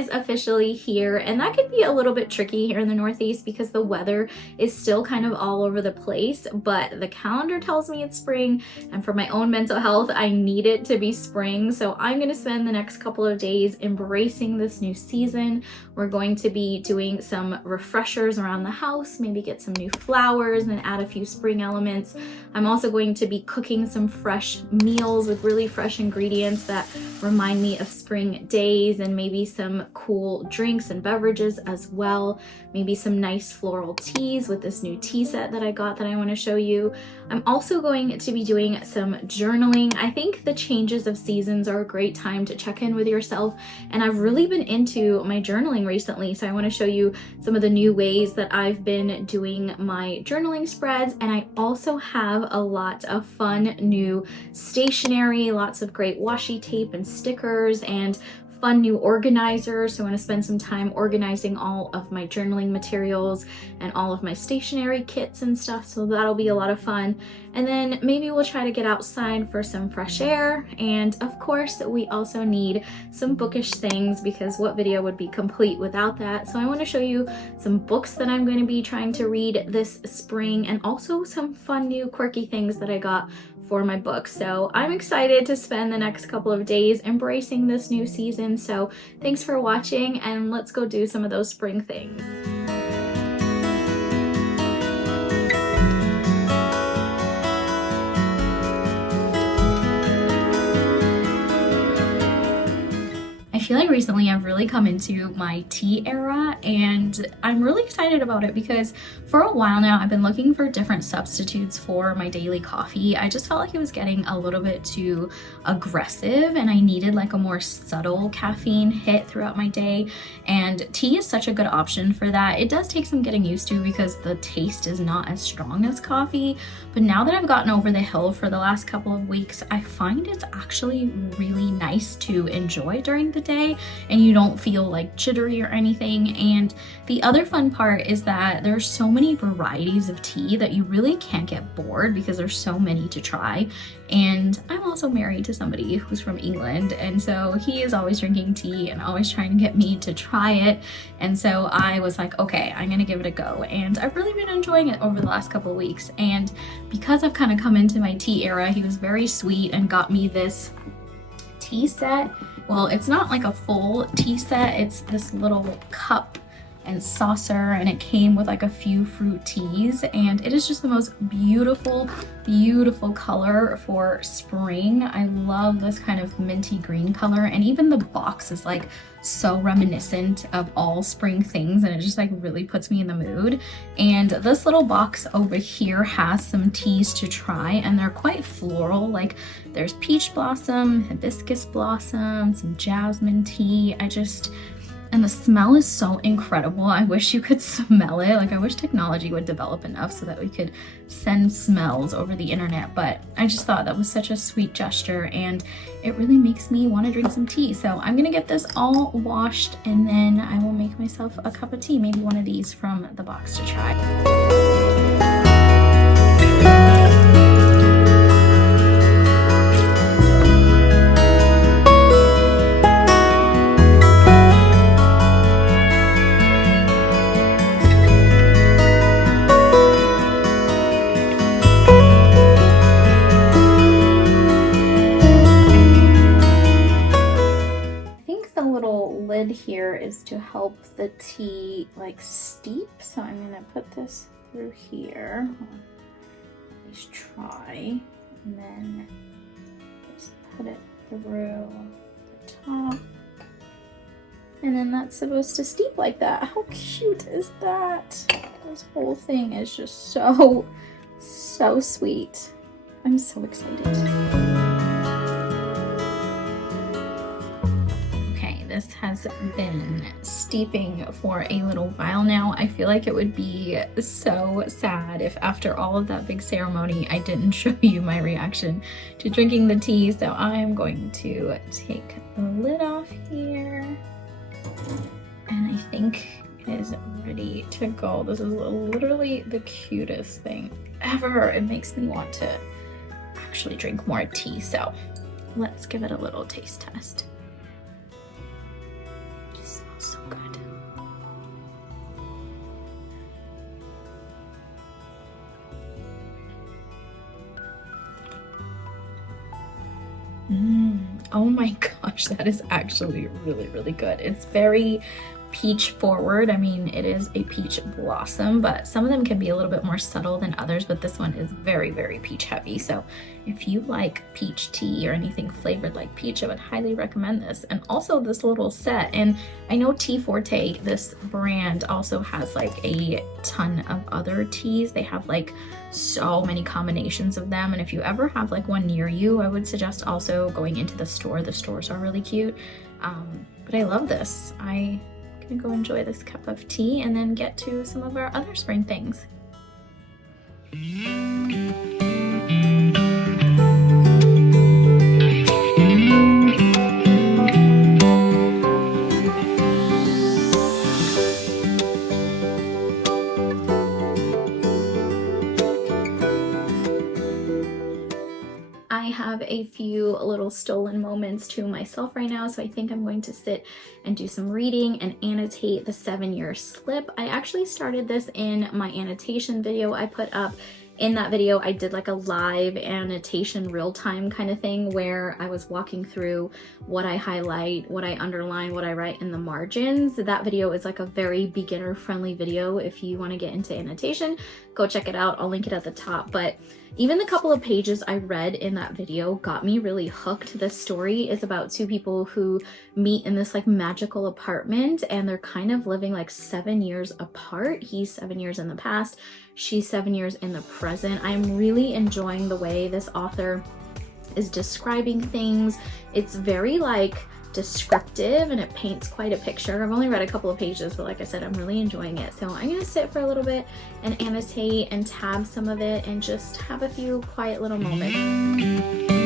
is officially here, and that could be a little bit tricky here in the Northeast because the weather is still kind of all over the place, but the calendar tells me it's spring, and for my own mental health, I need it to be spring. So I'm gonna spend the next couple of days embracing this new season. We're going to be doing some refreshers around the house, maybe get some new flowers and add a few spring elements. I'm also going to be cooking some fresh meals with really fresh ingredients that remind me of spring days, and maybe some cool drinks and beverages as well. Maybe some nice floral teas with this new tea set that I got that I want to show you. I'm also going to be doing some journaling. I think the changes of seasons are a great time to check in with yourself, and I've really been into my journaling recently, so I want to show you some of the new ways that I've been doing my journaling spreads. And I also have a lot of fun new stationery, lots of great washi tape and stickers, and fun new organizers. So I want to spend some time organizing all of my journaling materials and all of my stationery kits and stuff, so that'll be a lot of fun. And then maybe we'll try to get outside for some fresh air, and of course we also need some bookish things, because what video would be complete without that? So I want to show you some books that I'm going to be trying to read this spring, and also some fun new quirky things that I got for my book. So I'm excited to spend the next couple of days embracing this new season. So thanks for watching, and let's go do some of those spring things. I feel like recently I've really come into my tea era, and I'm really excited about it because for a while now I've been looking for different substitutes for my daily coffee. I just felt like it was getting a little bit too aggressive, and I needed like a more subtle caffeine hit throughout my day, and tea is such a good option for that. It does take some getting used to because the taste is not as strong as coffee, but now that I've gotten over the hill for the last couple of weeks, I find it's actually really nice to enjoy during the day, and you don't feel like jittery or anything. And the other fun part is that there's so many varieties of tea that you really can't get bored because there's so many to try. And I'm also married to somebody who's from England, and so he is always drinking tea and always trying to get me to try it. And so I was like, okay, I'm gonna give it a go, and I've really been enjoying it over the last couple of weeks. And because I've kind of come into my tea era, he was very sweet and got me this tea set. Well, it's not like a full tea set, it's this little cup and saucer, and it came with like a few fruit teas, and it is just the most beautiful color for spring. I love this kind of minty green color, and even the box is like so reminiscent of all spring things, and it just like really puts me in the mood. And this little box over here has some teas to try, and they're quite floral. Like there's peach blossom, hibiscus blossom, some jasmine tea. And the smell is so incredible. I wish you could smell it. Like I wish technology would develop enough so that we could send smells over the internet, but I just thought that was such a sweet gesture, and it really makes me want to drink some tea. So I'm gonna get this all washed, and then I will make myself a cup of tea, maybe one of these from the box to try. Here is to help the tea like steep, so I'm gonna put this through here, at least try, and then just put it through the top, and then that's supposed to steep like that. How cute is that? This whole thing is just so sweet. I'm so excited. This has been steeping for a little while now. I feel like it would be so sad if after all of that big ceremony I didn't show you my reaction to drinking the tea. So I'm going to take the lid off here, and I think it is ready to go. This is literally the cutest thing ever. It makes me want to actually drink more tea. So let's give it a little taste test. So good. Oh my gosh, that is actually really, really good. It's very peach forward. I mean, it is a peach blossom, but some of them can be a little bit more subtle than others, but this one is very, very peach heavy. So if you like peach tea or anything flavored like peach, I would highly recommend this. And also this little set. And I know Tea Forte, this brand, also has like a ton of other teas. They have like so many combinations of them, and if you ever have like one near you, I would suggest also going into the store. The stores are really cute. But I love this. I'm gonna go enjoy this cup of tea and then get to some of our other spring things. I have a few little stolen moments to myself right now, so I think I'm going to sit and do some reading and annotate the 7-year slip. I actually started this in my annotation video I put up. In that video, I did like a live annotation real-time kind of thing where I was walking through what I highlight, what I underline, what I write in the margins. That video is like a very beginner-friendly video. If you want to get into annotation, go check it out. I'll link it at the top. But even the couple of pages I read in that video got me really hooked. This story is about two people who meet in this like magical apartment, and they're kind of living like 7 years apart. He's 7 years in the past. She's 7 years in the present. I'm really enjoying the way this author is describing things. It's very like descriptive and it paints quite a picture. I've only read a couple of pages, but like I said, I'm really enjoying it. So I'm gonna sit for a little bit and annotate and tab some of it and just have a few quiet little moments.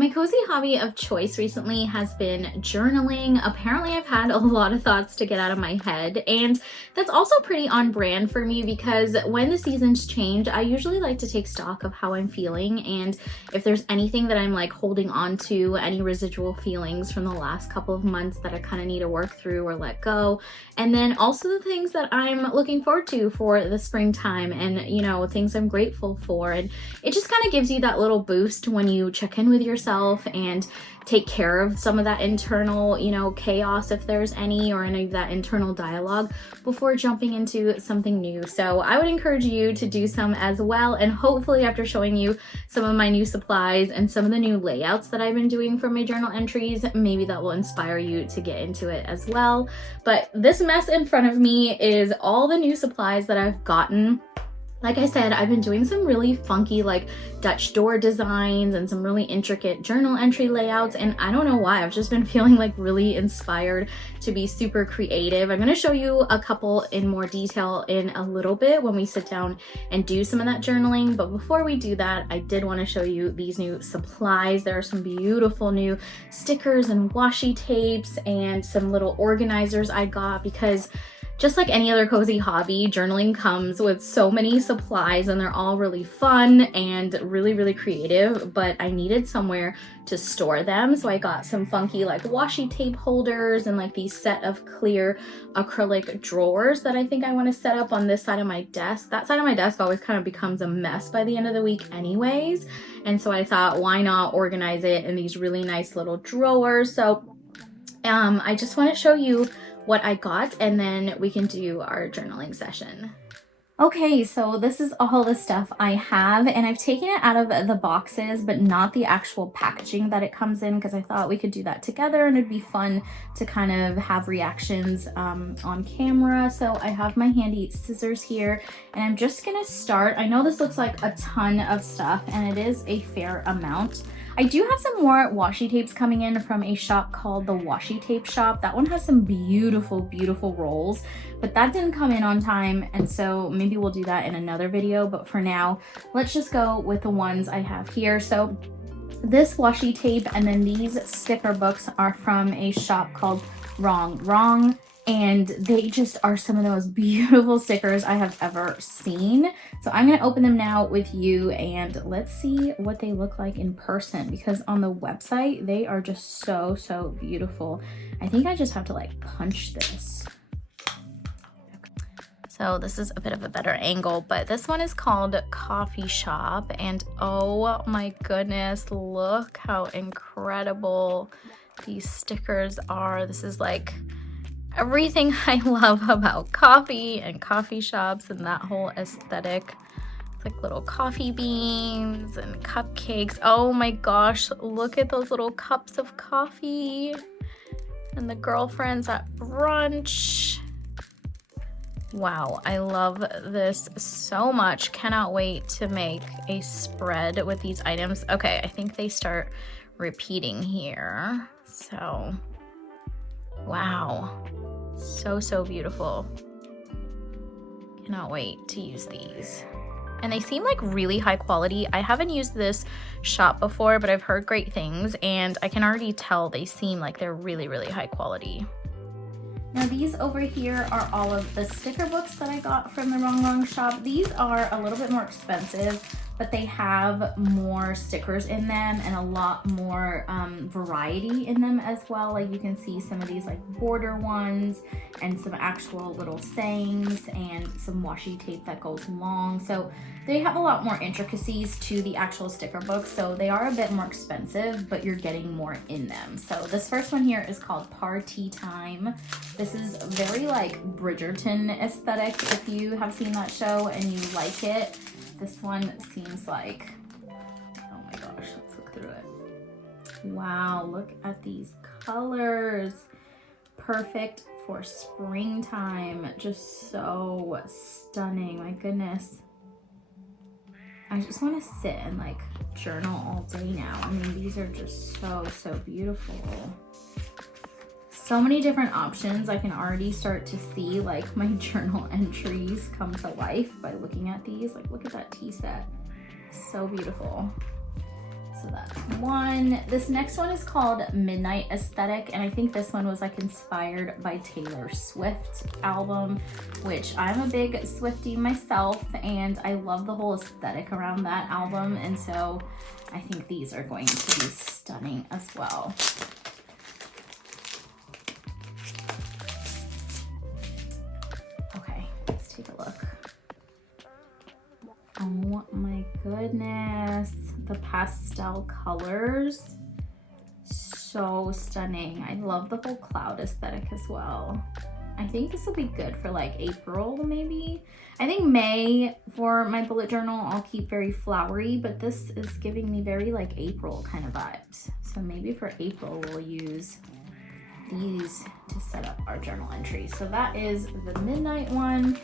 My cozy hobby of choice recently has been journaling. Apparently I've had a lot of thoughts to get out of my head, and that's also pretty on brand for me because when the seasons change, I usually like to take stock of how I'm feeling and if there's anything that I'm like holding on to, any residual feelings from the last couple of months that I kind of need to work through or let go. And then also the things that I'm looking forward to for the springtime and, you know, things I'm grateful for. And it just kind of gives you that little boost when you check in with yourself and take care of some of that internal, you know, chaos if there's any, or any of that internal dialogue before jumping into something new. So I would encourage you to do some as well. And hopefully after showing you some of my new supplies and some of the new layouts that I've been doing for my journal entries, maybe that will inspire you to get into it as well. But this mess in front of me is all the new supplies that I've gotten. Like I said, I've been doing some really funky like Dutch door designs and some really intricate journal entry layouts, and I don't know why, I've just been feeling like really inspired to be super creative. I'm going to show you a couple in more detail in a little bit when we sit down and do some of that journaling, but before we do that, I did want to show you these new supplies. There are some beautiful new stickers and washi tapes and some little organizers I got because just like any other cozy hobby, journaling comes with so many supplies and they're all really fun and really, really creative, but I needed somewhere to store them. So I got some funky like washi tape holders and like these set of clear acrylic drawers that I think I want to set up on this side of my desk. That side of my desk always kind of becomes a mess by the end of the week anyways. And so I thought, why not organize it in these really nice little drawers? So I just want to show you what I got and then we can do our journaling session. Okay, so this is all the stuff I have, and I've taken it out of the boxes, but not the actual packaging that it comes in, because I thought we could do that together and it'd be fun to kind of have reactions on camera. So I have my handy scissors here, and I'm just gonna start. I know this looks like a ton of stuff, and it is a fair amount. I do have some more washi tapes coming in from a shop called the Washi Tape Shop. That one has some beautiful, beautiful rolls, but that didn't come in on time, and so maybe we'll do that in another video. But for now, let's just go with the ones I have here. So this washi tape and then these sticker books are from a shop called Wrong, and they just are some of the most beautiful stickers I have ever seen. So I'm gonna open them now with you and let's see what they look like in person, because on the website, they are just so, so beautiful. I think I just have to like punch this. So this is a bit of a better angle, but this one is called Coffee Shop, and oh my goodness, look how incredible these stickers are. This is like everything I love about coffee and coffee shops and that whole aesthetic. It's like little coffee beans and cupcakes. Oh my gosh, look at those little cups of coffee and the girlfriends at brunch. Wow, I love this so much. Cannot wait to make a spread with these items. Okay, I think they start repeating here. So, wow. So beautiful. Cannot wait to use these. And they seem like really high quality. I haven't used this shop before, but I've heard great things, and I can already tell they seem like they're really, really high quality. Now these over here are all of the sticker books that I got from the Wrong shop. These are a little bit more expensive, but they have more stickers in them and a lot more variety in them as well. Like you can see some of these like border ones and some actual little sayings and some washi tape that goes along. So they have a lot more intricacies to the actual sticker books. So they are a bit more expensive, but you're getting more in them. So this first one here is called Party Time. This is very like Bridgerton aesthetic if you have seen that show and you like it. This one seems like, oh my gosh, let's look through it. Wow, look at these colors. Perfect for springtime. Just so stunning, my goodness. I just want to sit and like journal all day now. I mean, these are just so beautiful. So many different options. I can already start to see like my journal entries come to life by looking at these. Like look at that tea set, so beautiful. So that's one. This next one is called Midnight Aesthetic, and I think this one was like inspired by Taylor Swift album, which I'm a big Swiftie myself, and I love the whole aesthetic around that album, and so I think these are going to be stunning as well. Okay, let's take a look. Oh my goodness, the pastel colors, so stunning. I love the whole cloud aesthetic as well. I think this will be good for like April maybe. I think May for my bullet journal I'll keep very flowery, but this is giving me very like April kind of vibes. So maybe for April we'll use these to set up our journal entry. So that is the midnight one.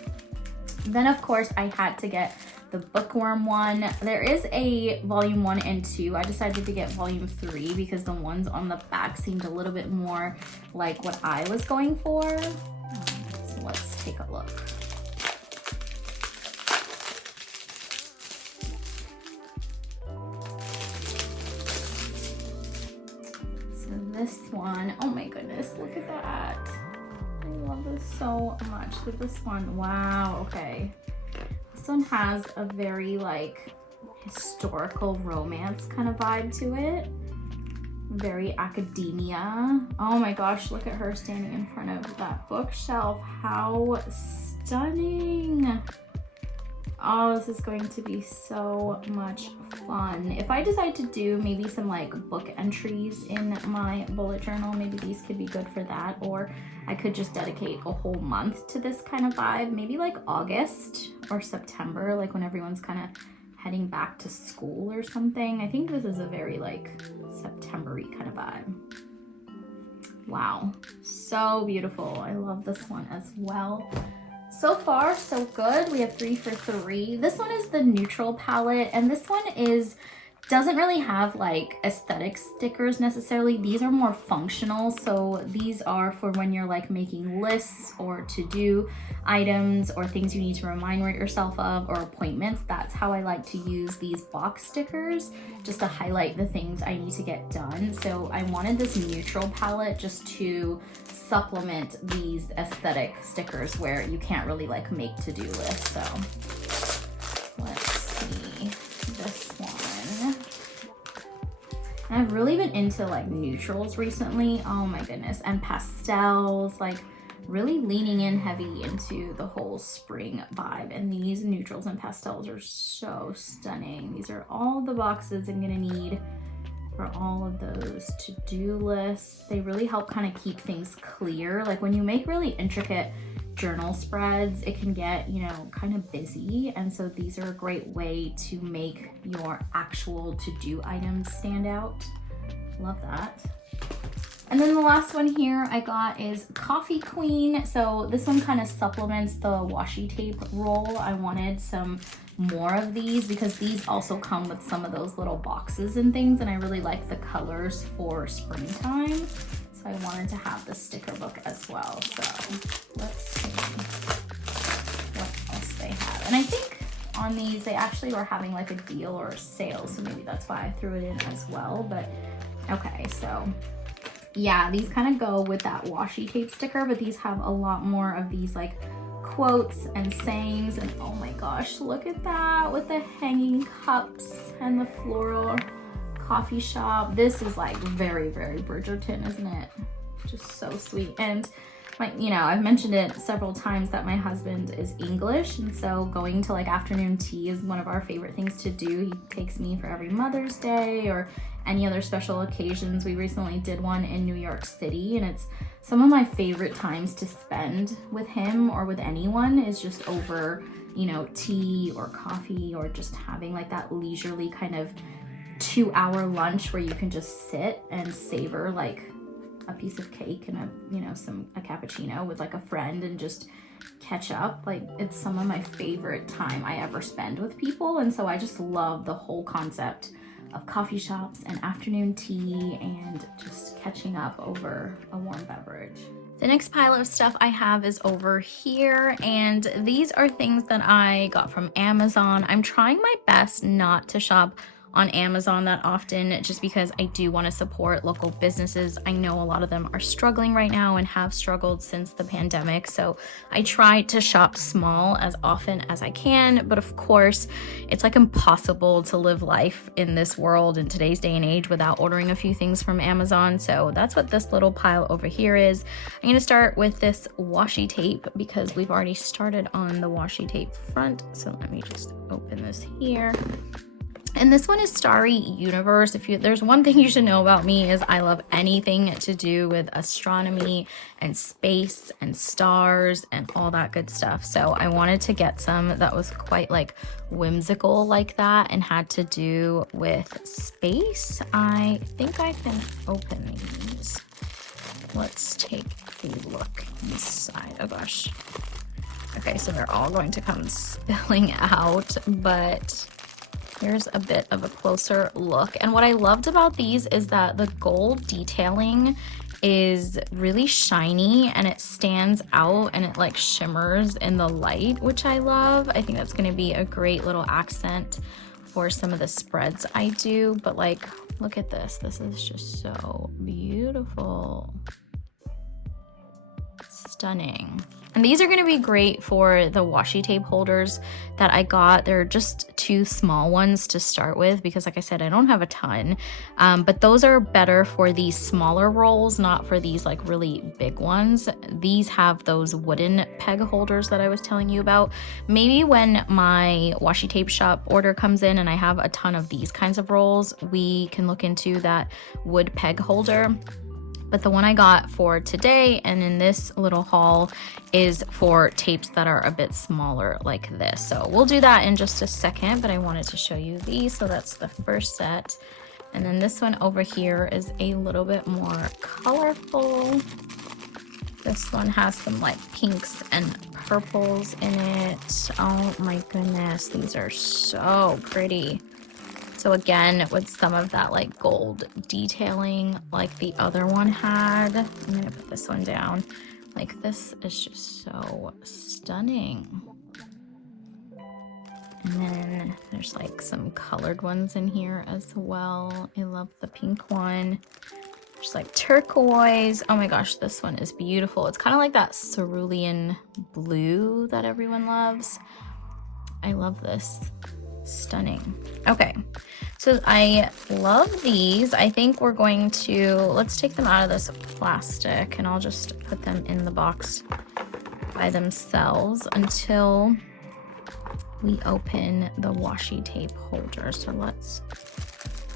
Then of course I had to get the bookworm one. There is a volume 1 and 2. I decided to get volume 3 because the ones on the back seemed a little bit more like what I was going for. So let's take a look. So this one, oh my goodness, look at that. I love this so much. With this one, wow, okay. This one has a very like historical romance kind of vibe to it. Very academia. Oh my gosh, look at her standing in front of that bookshelf. How stunning. Oh, this is going to be so much fun. If I decide to do maybe some like book entries in my bullet journal, maybe these could be good for that, or I could just dedicate a whole month to this kind of vibe, maybe like August or September, like when everyone's kind of heading back to school or something. I think this is a very like September-y kind of vibe. Wow, so beautiful. I love this one as well. So far, so good. We have 3 for 3. This one is the neutral palette, and this one doesn't really have like aesthetic stickers necessarily. These are more functional, so these are for when you're like making lists or to-do items or things you need to remind yourself of, or appointments. That's how I like to use these box stickers, just to highlight the things I need to get done. So I wanted this neutral palette just to supplement these aesthetic stickers where you can't really like make to-do lists. So let's see this one. And I've really been into like neutrals recently. Oh my goodness. And pastels, like really leaning in heavy into the whole spring vibe. And these neutrals and pastels are so stunning. These are all the boxes I'm gonna need for all of those to-do lists. They really help kind of keep things clear. Like when you make really intricate journal spreads, it can get, you know, kind of busy. And so these are a great way to make your actual to-do items stand out. Love that. And then the last one here I got is Coffee Queen. So this one kind of supplements the washi tape roll. I wanted some more of these because these also come with some of those little boxes and things, and I really like the colors for springtime. So I wanted to have the sticker book as well. So let's see what else they have. And I think on these, they actually were having like a deal or a sale, so maybe that's why I threw it in as well. But okay, so yeah, these kind of go with that washi tape sticker, but these have a lot more of these like quotes and sayings. And oh my gosh, look at that with the hanging cups and the floral coffee shop. This is like very, very Bridgerton, isn't it? Just so sweet. And you know, I've mentioned it several times that my husband is English, and so going to like afternoon tea is one of our favorite things to do. He takes me for every Mother's Day or any other special occasions. We recently did one in New York City, and it's some of my favorite times to spend with him or with anyone is just over, you know, tea or coffee, or just having like that leisurely kind of 2-hour lunch where you can just sit and savor like a piece of cake and a cappuccino with like a friend and just catch up. Like, it's some of my favorite time I ever spend with people. And so I just love the whole concept of coffee shops and afternoon tea and just catching up over a warm beverage. The next pile of stuff I have is over here, and these are things that I got from Amazon. I'm trying my best not to shop on Amazon that often, just because I do want to support local businesses. I know a lot of them are struggling right now and have struggled since the pandemic, so I try to shop small as often as I can. But of course, it's like impossible to live life in this world in today's day and age without ordering a few things from Amazon. So that's what this little pile over here is. I'm going to start with this washi tape because we've already started on the washi tape front. So let me just open this here. And this one is Starry Universe. There's one thing you should know about me is I love anything to do with astronomy and space and stars and all that good stuff. So I wanted to get some that was quite like whimsical like that and had to do with space. I think I can open these. Let's take a look inside. Oh gosh. Okay, so they're all going to come spilling out, but here's a bit of a closer look. And what I loved about these is that the gold detailing is really shiny and it stands out and it like shimmers in the light, which I love. I think that's going to be a great little accent for some of the spreads I do. But like, look at this. This is just so beautiful. Stunning. And these are going to be great for the washi tape holders that I got. They're just 2 small ones to start with because like I said, I don't have a ton. But those are better for these smaller rolls, not for these like really big ones. These have those wooden peg holders that I was telling you about. Maybe when my washi tape shop order comes in and I have a ton of these kinds of rolls, we can look into that wood peg holder. But the one I got for today and in this little haul is for tapes that are a bit smaller like this. So we'll do that in just a second, but I wanted to show you these. So that's the first set. And then this one over here is a little bit more colorful. This one has some like pinks and purples in it. Oh my goodness, these are so pretty. So again, with some of that like gold detailing like the other one had. I'm gonna put this one down. Like this is just so stunning. And then there's like some colored ones in here as well. I love the pink one. There's like turquoise. Oh my gosh, this one is beautiful. It's kind of like that cerulean blue that everyone loves. I love this. Stunning. Okay, so I love these. I think we're going to, let's take them out of this plastic and I'll just put them in the box by themselves until we open the washi tape holder. So let's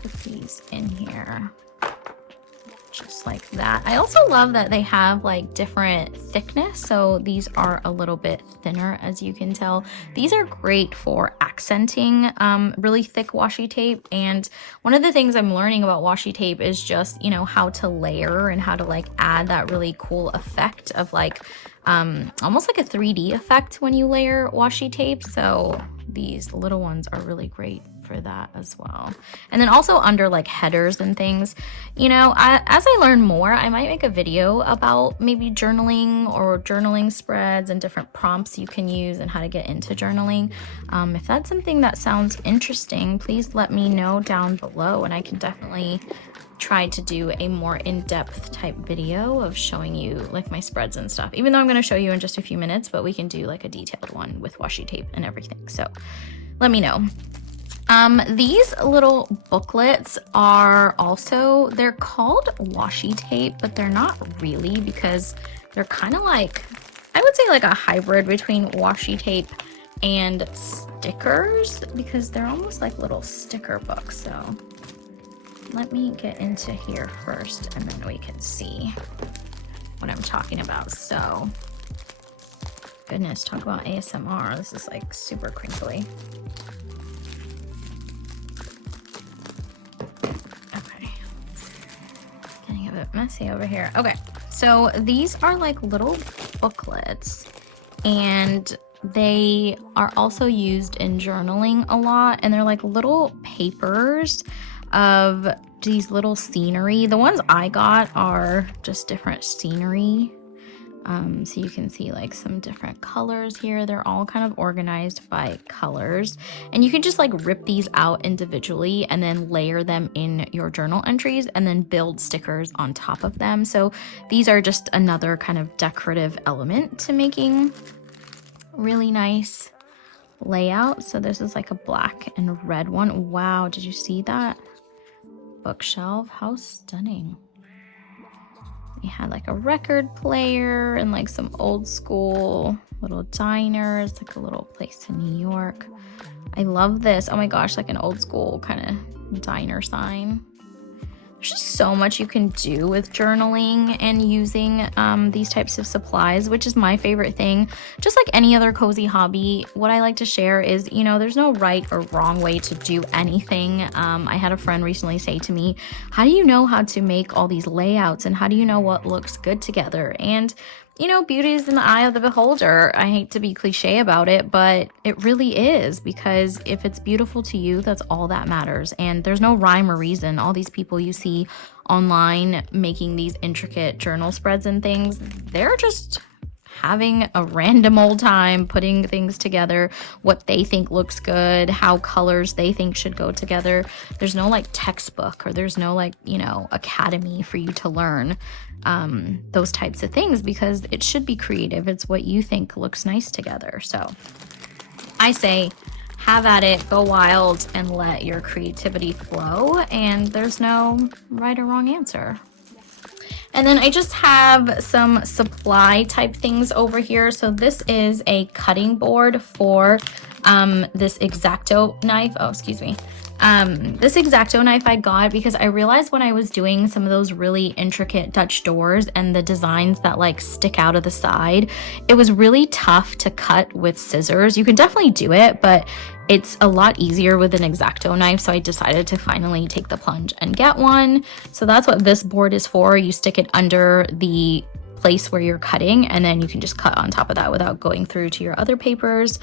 put these in here. Just like that. I also love that they have like different thickness. So these are a little bit thinner, as you can tell. These are great for accenting really thick washi tape. And one of the things I'm learning about washi tape is just, you know, how to layer and how to like add that really cool effect of like almost like a 3D effect when you layer washi tape. So these little ones are really great for that as well. And then also under like headers and things, you know, as I learn more, I might make a video about maybe journaling or journaling spreads and different prompts you can use and how to get into journaling. If that's something that sounds interesting, please let me know down below and I can definitely try to do a more in-depth type video of showing you like my spreads and stuff, even though I'm going to show you in just a few minutes, but we can do like a detailed one with washi tape and everything. So let me know. These little booklets are also, they're called washi tape, but they're not really because they're kind of like, I would say like a hybrid between washi tape and stickers because they're almost like little sticker books. So let me get into here first and then we can see what I'm talking about. So, goodness, talk about ASMR. This is like super crinkly. A bit messy over here. Okay, so these are like little booklets and they are also used in journaling a lot, and they're like little papers of these little scenery. The ones I got are just different scenery So you can see like some different colors here. They're all kind of organized by colors, and you can just like rip these out individually and then layer them in your journal entries and then build stickers on top of them. So these are just another kind of decorative element to making really nice layout. So this is like a black and red one. Wow, did you see that bookshelf? How stunning. We had like a record player and like some old school little diners, like a little place in New York. I love this. Oh my gosh, like an old school kind of diner sign. There's just so much you can do with journaling and using these types of supplies, which is my favorite thing. Just like any other cozy hobby, what I like to share is, you know, there's no right or wrong way to do anything. I had a friend recently say to me, how do you know how to make all these layouts and how do you know what looks good together? And you know, beauty is in the eye of the beholder. I hate to be cliche about it, but it really is, because if it's beautiful to you, that's all that matters. And there's no rhyme or reason. All these people you see online making these intricate journal spreads and things, they're just having a random old time putting things together, what they think looks good, how colors they think should go together. There's no like textbook, or there's no like, you know, academy for you to learn those types of things, because it should be creative. It's what you think looks nice together. So I say have at it, go wild, and let your creativity flow, and there's no right or wrong answer. And then I just have some supply type things over here. So this is a cutting board for this X-Acto knife. Oh, excuse me. This X-Acto knife I got because I realized when I was doing some of those really intricate Dutch doors and the designs that like stick out of the side, it was really tough to cut with scissors. You can definitely do it, but it's a lot easier with an X-Acto knife, so I decided to finally take the plunge and get one. So that's what this board is for. You stick it under the place where you're cutting, and then you can just cut on top of that without going through to your other papers.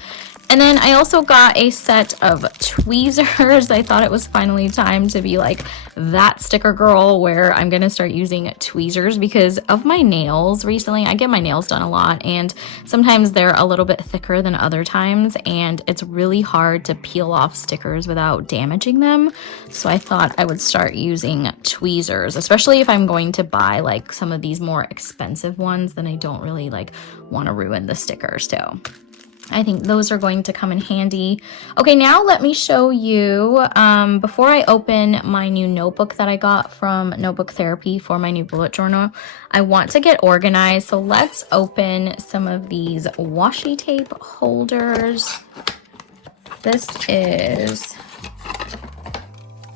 And then I also got a set of tweezers. I thought it was finally time to be like that sticker girl where I'm gonna start using tweezers because of my nails recently. I get my nails done a lot, and sometimes they're a little bit thicker than other times, and it's really hard to peel off stickers without damaging them. So I thought I would start using tweezers, especially if I'm going to buy like some of these more expensive ones, then I don't really like want to ruin the stickers. So I think those are going to come in handy. Okay, now let me show you, before I open my new notebook that I got from Notebook Therapy for my new bullet journal, I want to get organized. So let's open some of these washi tape holders. This is,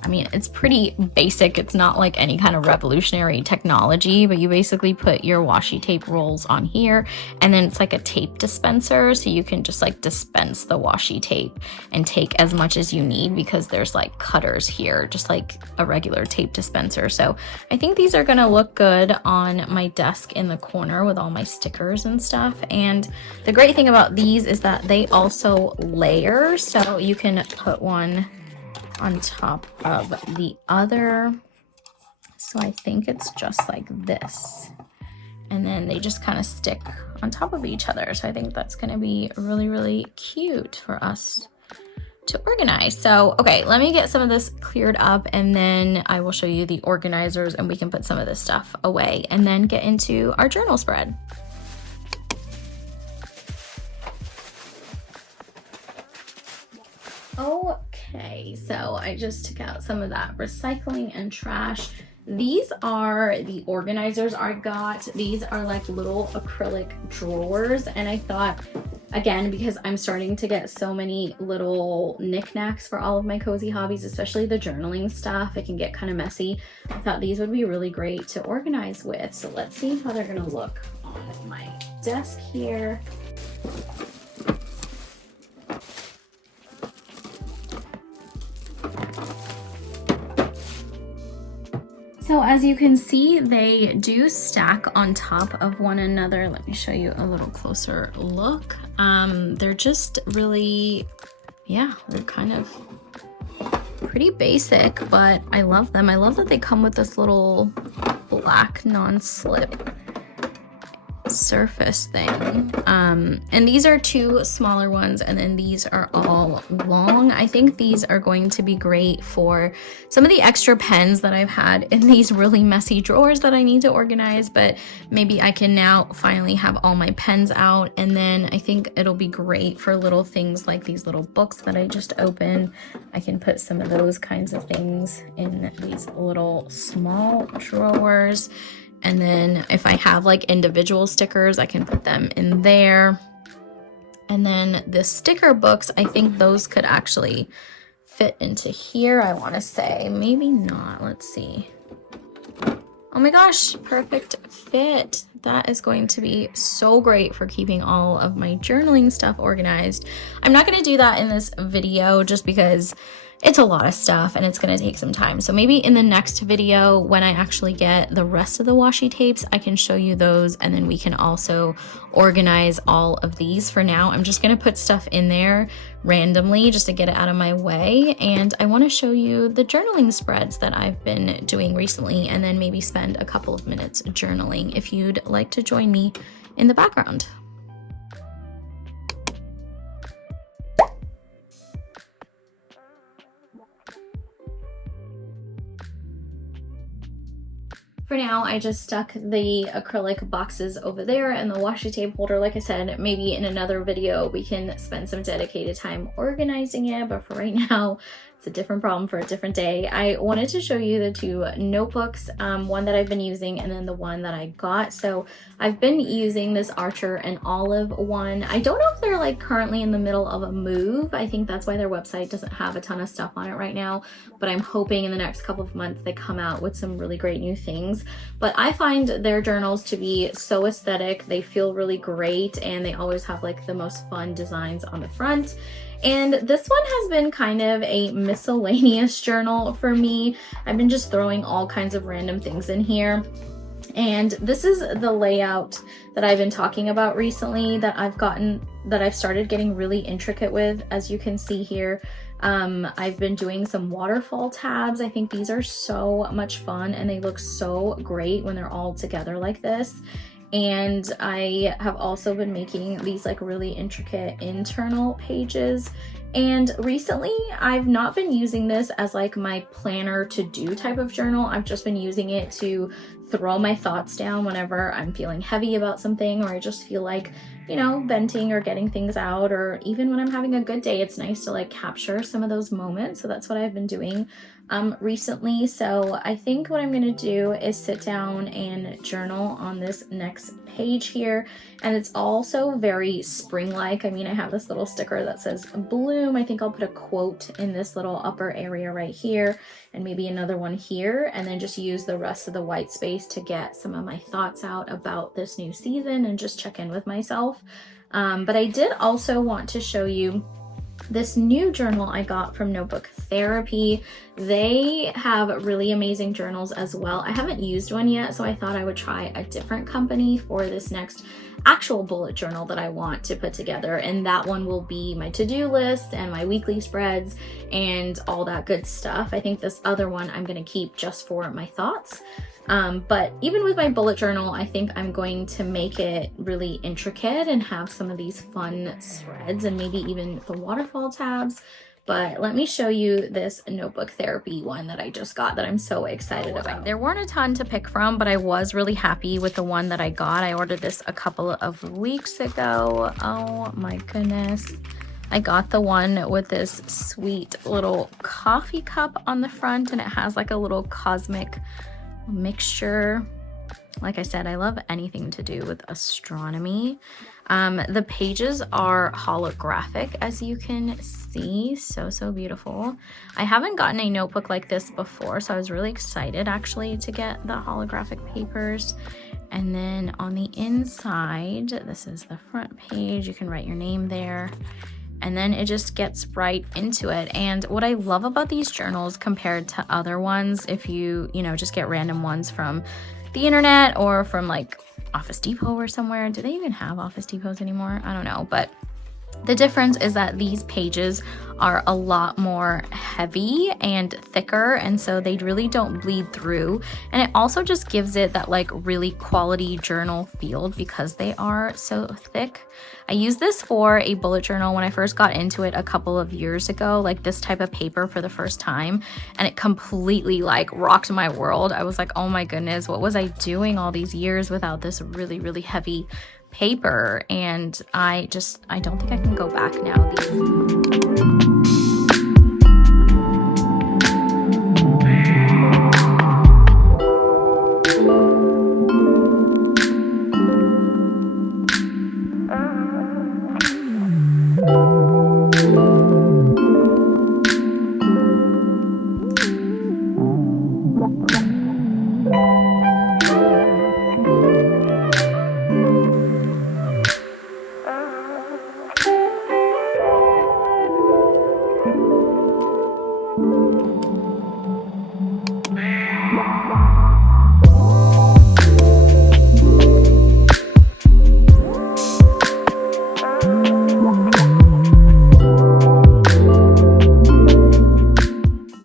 I mean, it's pretty basic. It's not like any kind of revolutionary technology, but you basically put your washi tape rolls on here, and then it's like a tape dispenser. So you can just like dispense the washi tape and take as much as you need because there's like cutters here, just like a regular tape dispenser. So I think these are gonna look good on my desk in the corner with all my stickers and stuff. And the great thing about these is that they also layer. So you can put one on top of the other. So I think it's just like this. And then they just kind of stick on top of each other. So I think that's gonna be really, really cute for us to organize. So, okay, let me get some of this cleared up, and then I will show you the organizers and we can put some of this stuff away and then get into our journal spread. Okay, so I just took out some of that recycling and trash. These are the organizers I got. These are like little acrylic drawers, and I thought, again, because I'm starting to get so many little knickknacks for all of my cozy hobbies, especially the journaling stuff, it can get kind of messy. I thought these would be really great to organize with. So let's see how they're gonna look on my desk here. So as you can see, they do stack on top of one another. Let me show you a little closer look. They're just really, yeah, they're kind of pretty basic, but I love them. I love that they come with this little black non-slip surface thing. And these are 2 smaller ones, and then these are all long. I think these are going to be great for some of the extra pens that I've had in these really messy drawers that I need to organize, but maybe I can now finally have all my pens out. And then I think it'll be great for little things like these little books that I just opened. I can put some of those kinds of things in these little small drawers. And then if I have like individual stickers, I can put them in there. And then the sticker books, I think those could actually fit into here, I want to say. Maybe not. Let's see. Oh my gosh, perfect fit. That is going to be so great for keeping all of my journaling stuff organized. I'm not going to do that in this video just because it's a lot of stuff and it's going to take some time. So maybe in the next video, when I actually get the rest of the washi tapes, I can show you those, and then we can also organize all of these. For now, I'm just going to put stuff in there randomly just to get it out of my way. And I want to show you the journaling spreads that I've been doing recently, and then maybe spend a couple of minutes journaling if you'd like to join me in the background. For now, I just stuck the acrylic boxes over there and the washi tape holder. Like I said, maybe in another video we can spend some dedicated time organizing it, but for right now, it's a different problem for a different day. I wanted to show you the 2 notebooks, one that I've been using and then the one that I got. So I've been using this Archer and Olive one. I don't know if they're like currently in the middle of a move. I think that's why their website doesn't have a ton of stuff on it right now, but I'm hoping in the next couple of months they come out with some really great new things. But I find their journals to be so aesthetic. They feel really great, and they always have like the most fun designs on the front. And this one has been kind of a miscellaneous journal for me. I've been just throwing all kinds of random things in here. And this is the layout that I've been talking about recently that I've started getting really intricate with. As you can see here, I've been doing some waterfall tabs. I think these are so much fun and they look so great when they're all together like this. And I have also been making these like really intricate internal pages. And recently I've not been using this as like my planner to do type of journal. I've just been using it to throw my thoughts down whenever I'm feeling heavy about something, or I just feel like, you know, venting or getting things out, or even when I'm having a good day, it's nice to like capture some of those moments. So that's what I've been doing recently. So I think what I'm going to do is sit down and journal on this next page here. And it's also very spring-like. I mean, I have this little sticker that says bloom. I think I'll put a quote in this little upper area right here, and maybe another one here, and then just use the rest of the white space to get some of my thoughts out about this new season and just check in with myself. But I did also want to show you this new journal I got from Notebook Therapy. They have really amazing journals as well. I haven't used one yet, so I thought I would try a different company for this next actual bullet journal that I want to put together, and that one will be my to-do list and my weekly spreads and all that good stuff. I think this other one I'm going to keep just for my thoughts. But even with my bullet journal, I think I'm going to make it really intricate and have some of these fun spreads and maybe even the waterfall tabs. But let me show you this Notebook Therapy one that I just got that I'm so excited about. There weren't a ton to pick from, but I was really happy with the one that I got. I ordered this a couple of weeks ago. Oh my goodness. I got the one with this sweet little coffee cup on the front, and it has like a little cosmic mixture. Like I said, I love anything to do with astronomy. The pages are holographic, as you can see. So beautiful. I haven't gotten a notebook like this before, so I was really excited actually to get the holographic papers. And then on the inside, this is the front page. You can write your name there, and then it just gets right into it. And what I love about these journals compared to other ones, if you just get random ones from the internet or from like Office Depot or somewhere. Do they even have Office Depots anymore? I don't know. But The difference is that these pages are a lot more heavy and thicker, and so they really don't bleed through. And it also just gives it that like really quality journal feel because they are so thick. I used this for a bullet journal when I first got into it a couple of years ago, like this type of paper for the first time, and it completely like rocked my world. I was like, oh my goodness, what was I doing all these years without this really, really heavy paper? And I don't think I can go back now.